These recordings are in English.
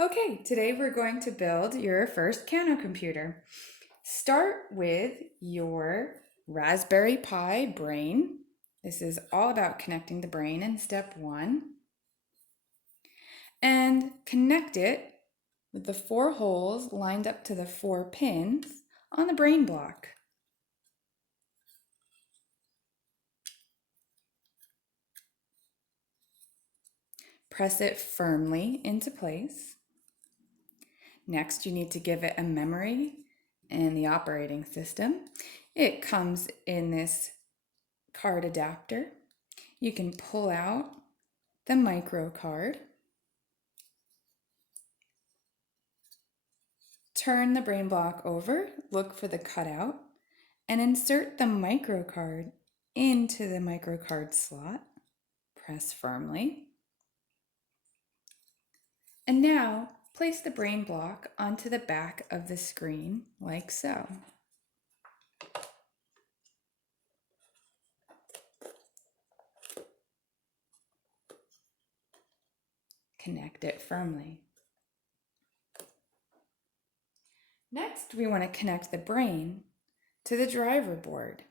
Okay, today we're going to build your first Kano computer. Start with your Raspberry Pi brain. This is all about connecting the brain in step 1. And connect it with the 4 holes lined up to the 4 pins on the brain block. Press it firmly into place. Next, you need to give it a memory and the operating system. It comes in this card adapter. You can pull out the micro card, turn the brain block over, look for the cutout, and insert the micro card into the micro card slot. Press firmly. And now place the brain block onto the back of the screen like so. Connect it firmly. Next, we want to connect the brain to the driver board.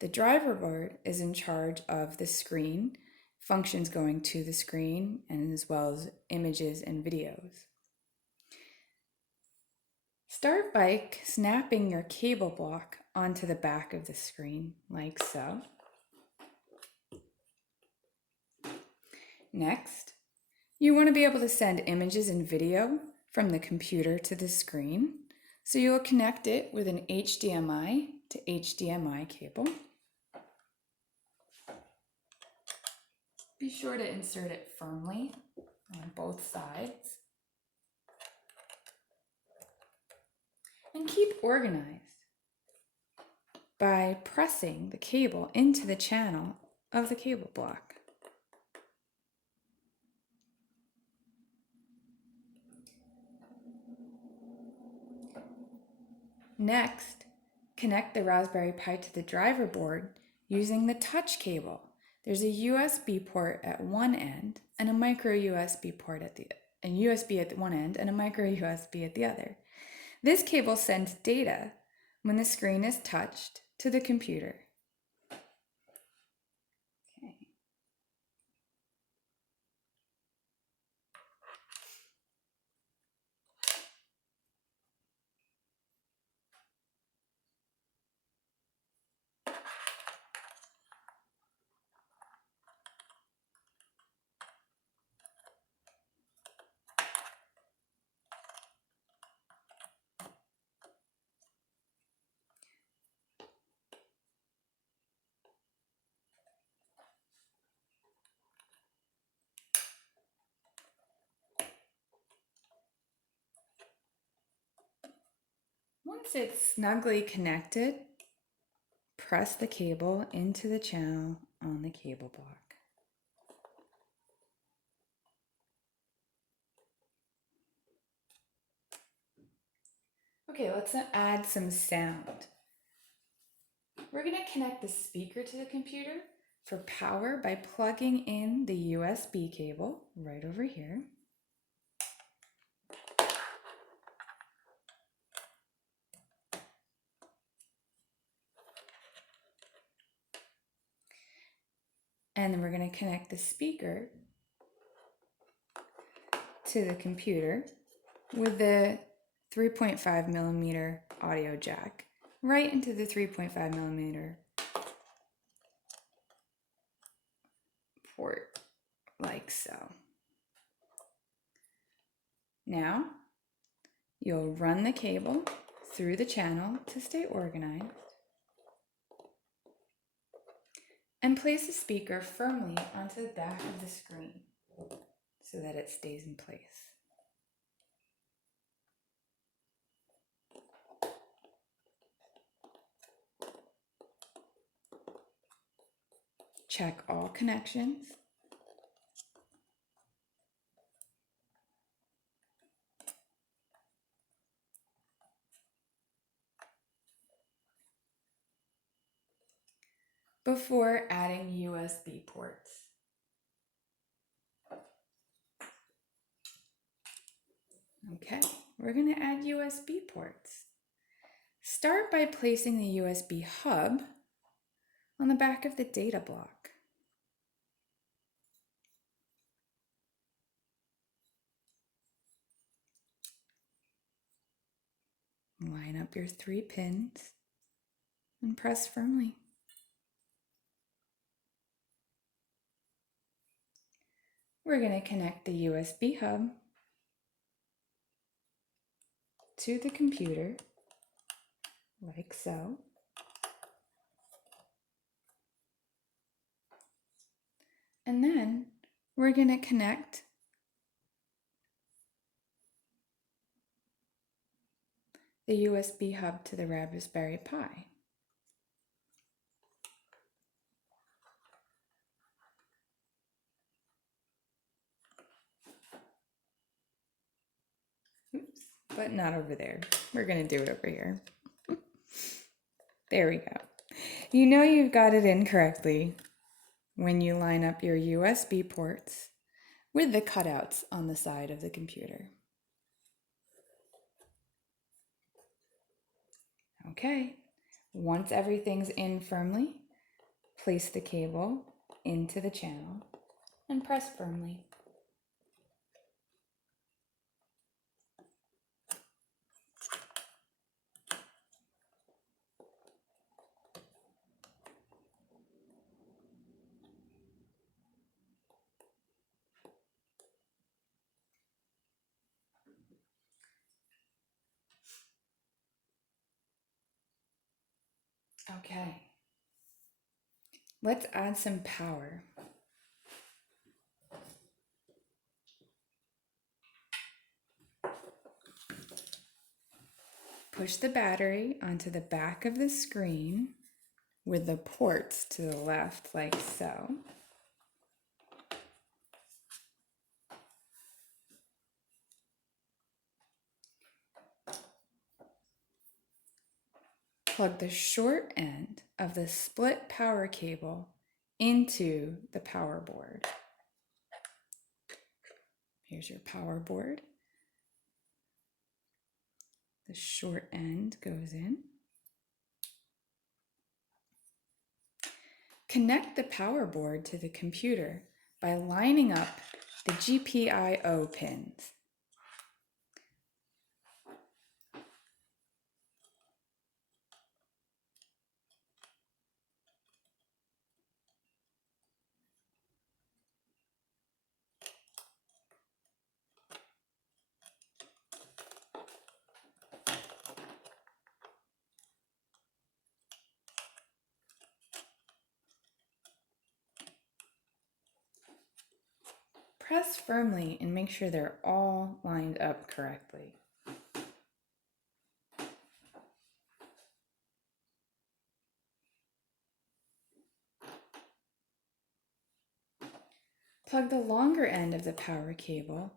The driver board is in charge of the screen, functions going to the screen, and as well as images and videos. Start by snapping your cable block onto the back of the screen, like so. Next, you want to be able to send images and video from the computer to the screen, so you will connect it with an HDMI to HDMI cable. Be sure to insert it firmly on both sides. And keep organized by pressing the cable into the channel of the cable block. Next, connect the Raspberry Pi to the driver board using the touch cable. There's a USB port at one end and a micro USB port at USB at one end and a micro USB at the other. This cable sends data when the screen is touched to the computer. Okay. Once it's snugly connected, press the cable into the channel on the cable block. Okay, let's add some sound. We're going to connect the speaker to the computer for power by plugging in the USB cable right over here. And then we're going to connect the speaker to the computer with the 3.5 millimeter audio jack right into the 3.5 millimeter port, like so. Now, you'll run the cable through the channel to stay organized and place the speaker firmly onto the back of the screen so that it stays in place. Check all connections. Before adding USB ports. Okay, we're going to add USB ports. Start by placing the USB hub on the back of the data block. Line up your 3 pins and press firmly. We're going to connect the USB hub to the computer, like so. And then we're going to connect the USB hub to the Raspberry Pi. Oops, but not over there. We're going to do it over here. There we go. You know you've got it in correctly when you line up your USB ports with the cutouts on the side of the computer. Okay, once everything's in firmly, place the cable into the channel and press firmly. Okay, let's add some power. Push the battery onto the back of the screen with the ports to the left, like so. Plug the short end of the split power cable into the power board. Here's your power board. The short end goes in. Connect the power board to the computer by lining up the GPIO pins. Press firmly and make sure they're all lined up correctly. Plug the longer end of the power cable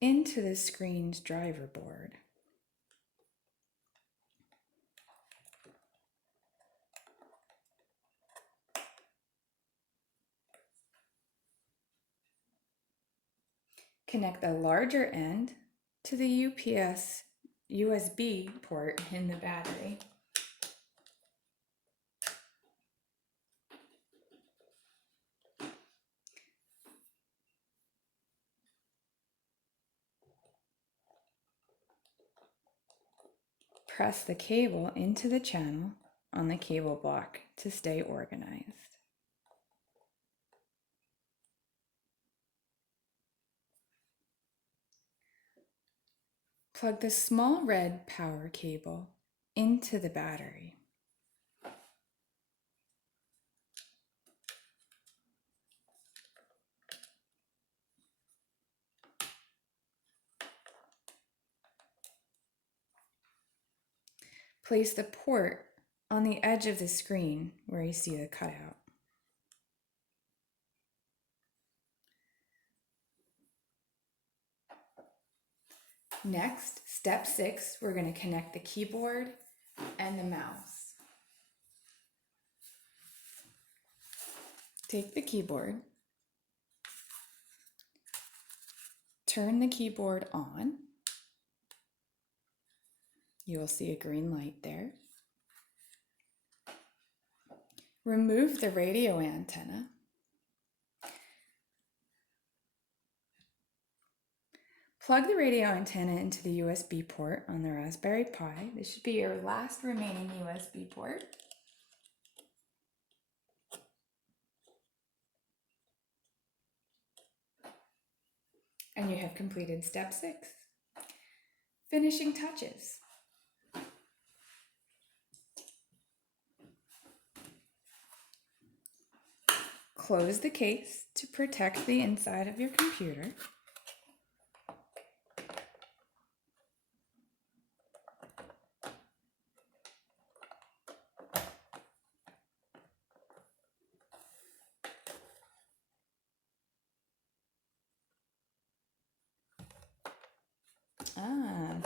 into the screen's driver board. Connect the larger end to the UPS USB port in the battery. Press the cable into the channel on the cable block to stay organized. Plug the small red power cable into the battery. Place the port on the edge of the screen where you see the cutout. Next, step 6, we're going to connect the keyboard and the mouse. Take the keyboard, turn the keyboard on, You will see a green light there. Remove the radio antenna. Plug the radio antenna into the USB port on the Raspberry Pi. This should be your last remaining USB port. And you have completed step 6. Finishing touches. Close the case to protect the inside of your computer.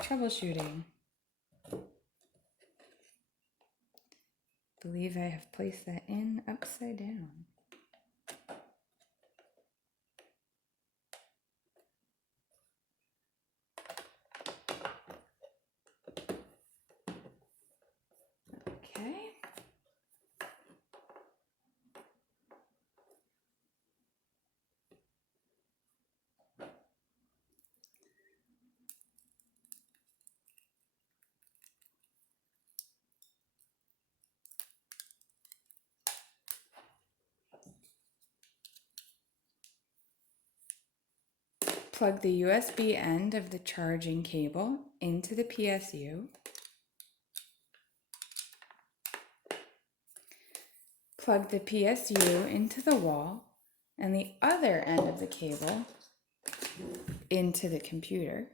Troubleshooting. Believe I have placed that in upside down. Okay. Plug the USB end of the charging cable into the PSU. Plug the PSU into the wall and the other end of the cable into the computer.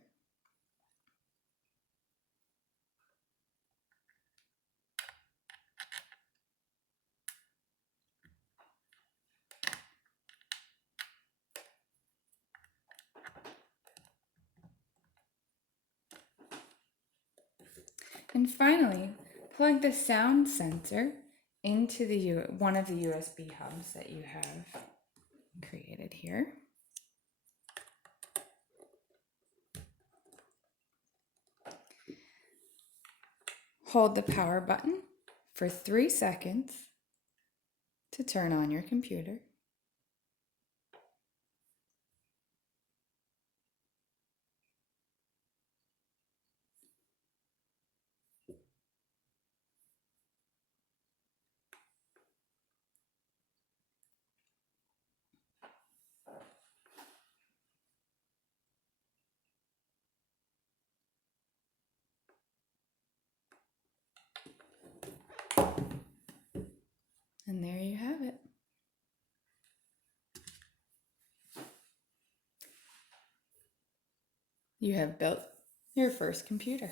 And finally, plug the sound sensor into the one of the USB hubs that you have created here. Hold the power button for 3 seconds to turn on your computer. And there you have it. You have built your first computer.